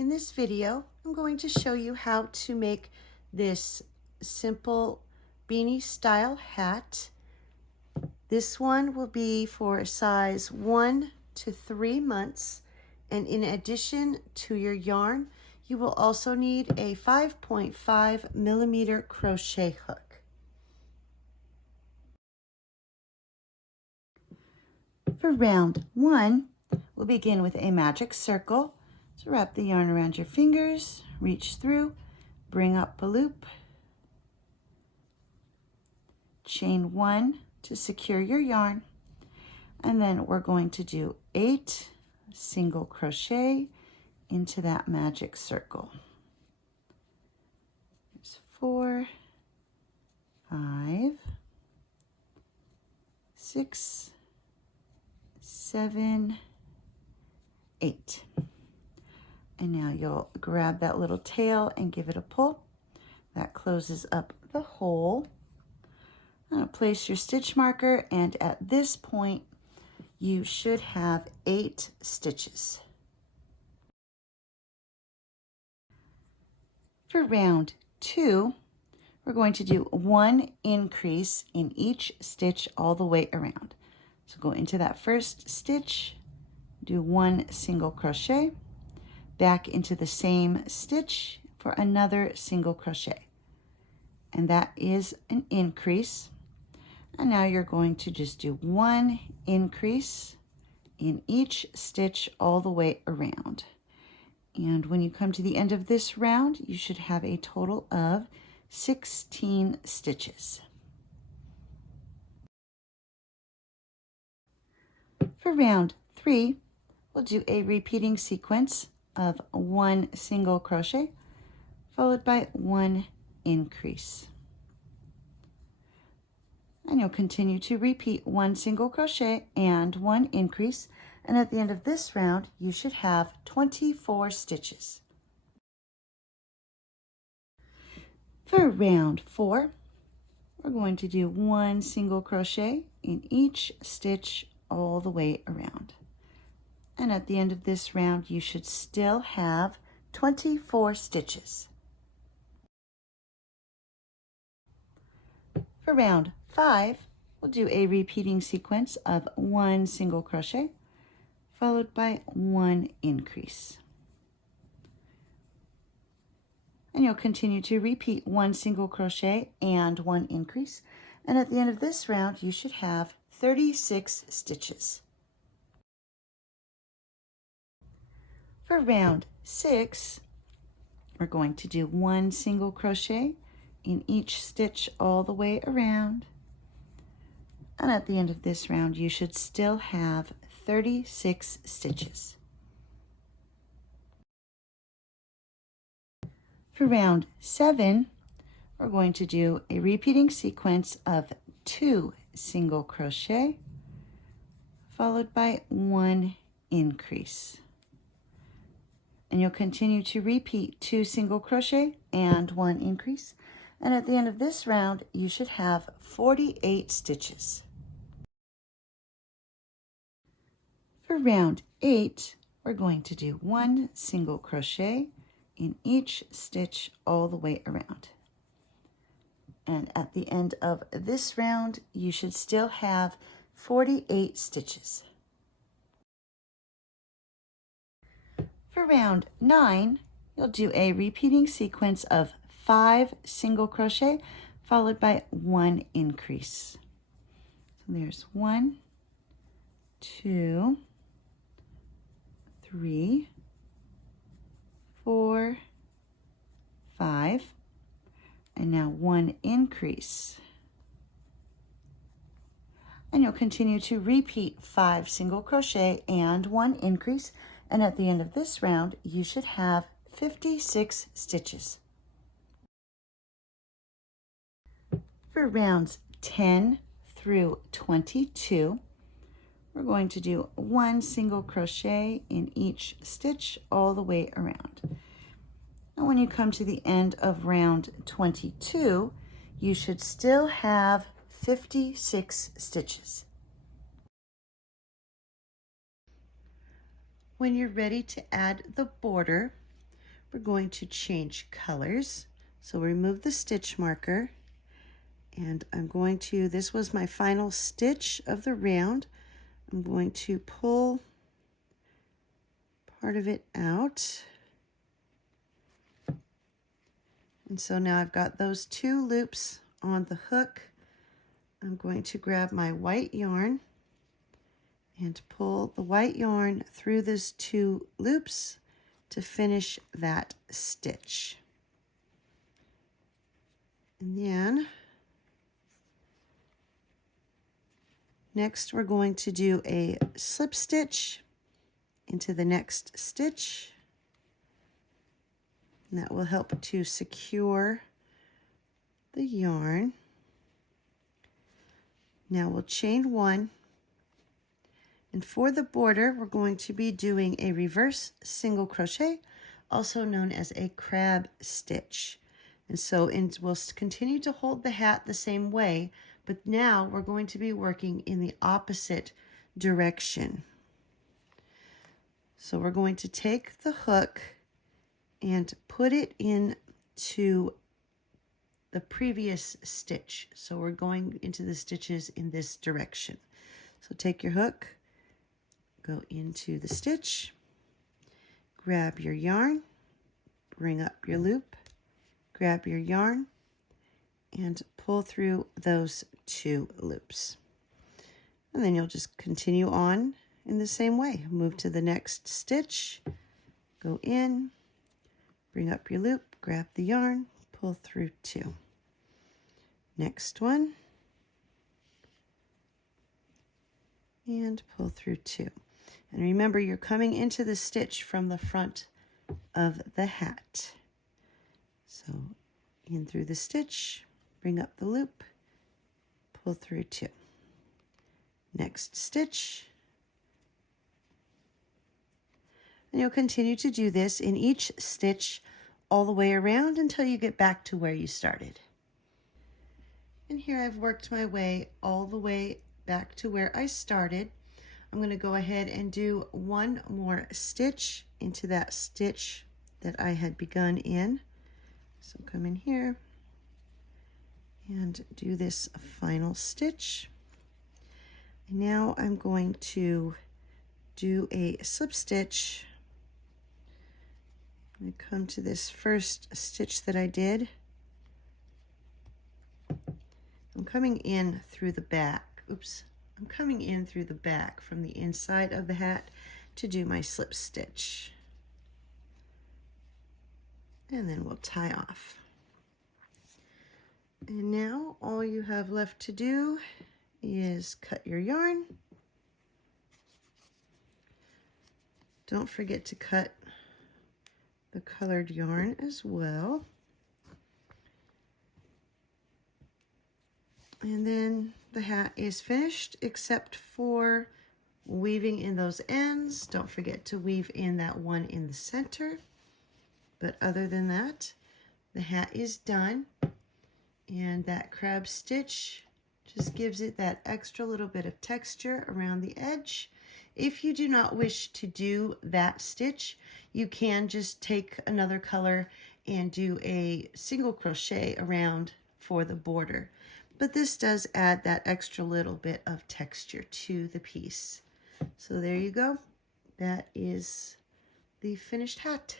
In this video, I'm going to show you how to make this simple beanie style hat. This one will be for size 1 to 3 months, and in addition to your yarn, you will also need a 5.5 millimeter crochet hook. For round 1, we'll begin with a magic circle. So wrap the yarn around your fingers, reach through, bring up a loop, chain 1 to secure your yarn, and then we're going to do 8 single crochet into that magic circle. There's 4, 5, 6, 7, 8. And now you'll grab that little tail and give it a pull. That closes up the hole. I'm going to place your stitch marker, and at this point you should have 8 stitches. For round 2, we're going to do 1 increase in each stitch all the way around. So go into that first stitch, do 1 single crochet, back into the same stitch for another single crochet, and that is an increase. And now you're going to just do 1 increase in each stitch all the way around. And when you come to the end of this round, you should have a total of 16 stitches. For round 3, we'll do a repeating sequence of 1 single crochet followed by 1 increase. And you'll continue to repeat 1 single crochet and 1 increase, and at the end of this round you should have 24 stitches. For round 4, we're going to do 1 single crochet in each stitch all the way around. And at the end of this round, you should still have 24 stitches. For round 5, we'll do a repeating sequence of 1 single crochet followed by 1 increase. And you'll continue to repeat 1 single crochet and 1 increase. And at the end of this round, you should have 36 stitches. For round 6, we're going to do 1 single crochet in each stitch all the way around. And at the end of this round, you should still have 36 stitches. For round 7, we're going to do a repeating sequence of 2 single crochet followed by 1 increase. And you'll continue to repeat 2 single crochet and 1 increase. And at the end of this round, you should have 48 stitches. For round 8, we're going to do 1 single crochet in each stitch all the way around. And at the end of this round, you should still have 48 stitches. For round 9, you'll do a repeating sequence of 5 single crochet followed by 1 increase. So there's 1, 2, 3, 4, 5, and now 1 increase. And you'll continue to repeat 5 single crochet and 1 increase, and at the end of this round you should have 56 stitches. For rounds 10 through 22, we're going to do 1 single crochet in each stitch all the way around. And when you come to the end of round 22, you should still have 56 stitches. When you're ready to add the border, we're going to change colors. So remove the stitch marker, and I'm going to, this was my final stitch of the round. I'm going to pull part of it out. And so now I've got those 2 loops on the hook. I'm going to grab my white yarn and pull the white yarn through those 2 loops to finish that stitch. And then next we're going to do a slip stitch into the next stitch, and that will help to secure the yarn. Now we'll chain 1, and for the border we're going to be doing a reverse single crochet, also known as a crab stitch. And so we'll continue to hold the hat the same way, but now we're going to be working in the opposite direction. So we're going to take the hook and put it into the previous stitch. So we're going into the stitches in this direction. So take your hook, go into the stitch, grab your yarn, bring up your loop, grab your yarn, and pull through those 2 loops. And then you'll just continue on in the same way. Move to the next stitch, go in, bring up your loop, grab the yarn, pull through 2. Next one, and pull through 2. And remember, you're coming into the stitch from the front of the hat. So in through the stitch, bring up the loop, pull through 2. Next stitch. And you'll continue to do this in each stitch all the way around until you get back to where you started. And here I've worked my way all the way back to where I started. I'm going to go ahead and do 1 more stitch into that stitch that I had begun in. So come in here and do this final stitch. And now I'm going to do a slip stitch. I'm going to come to this first stitch that I did. I'm coming in through the back. Oops. I'm coming in through the back from the inside of the hat to do my slip stitch. And then we'll tie off. And now all you have left to do is cut your yarn. Don't forget to cut the colored yarn as well. And then the hat is finished except for weaving in those ends. Don't forget to weave in that one in the center. But other than that, the hat is done. And that crab stitch just gives it that extra little bit of texture around the edge. If you do not wish to do that stitch, you can just take another color and do a single crochet around for the border. But this does add that extra little bit of texture to the piece. So there you go. That is the finished hat.